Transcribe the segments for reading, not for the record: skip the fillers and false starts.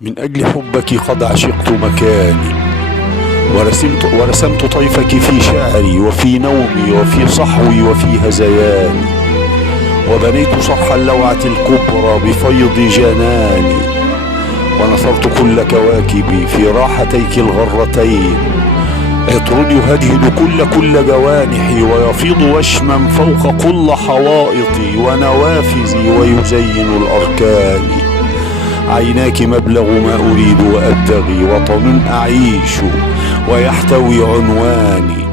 من أجل حبك قد عشقت مكاني، ورسمت طيفك في شعري وفي نومي وفي صحوي وفي هذياني، وبنيت سطح اللوعة الكبرى بفيض جناني، ونثرت كل كواكبي في راحتيك الغرتين. عطر يهدهد كل جوانحي ويفيض وشما فوق كل حوائطي ونوافذي ويزين الأركان. عيناك مبلغ ما أريد وأبتغي، وطن أعيش ويحتوي عنواني.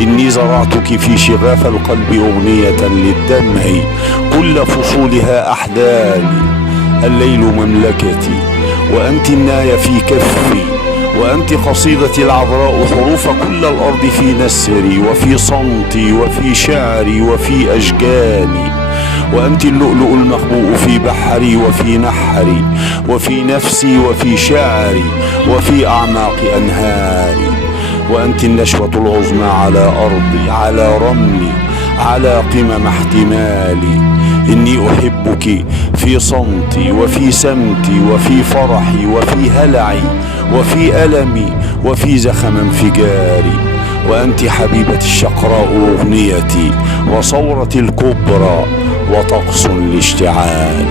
إني زرعتك في شغاف القلب أغنية للدمع كل فصولها أحداني. الليل مملكتي وأنت الناي في كفي، وأنت قصيدتي العذراء، حروف كل الأرض في نسري وفي صمتي وفي شعري وفي أشجاني. وأنت اللؤلؤ المخبوء في بحري وفي نحري وفي نفسي وفي شعري وفي أعماق أنهاري. وأنت النشوة العظمى على أرضي، على رملي، على قمم احتمالي. إني أحبك في صمتي وفي سمتي وفي فرحي وفي هلعي وفي ألمي وفي زخم انفجاري. وأنت حبيبتي الشقراء أغنيتي وصورتي الكبرى وطقس الاشتعال.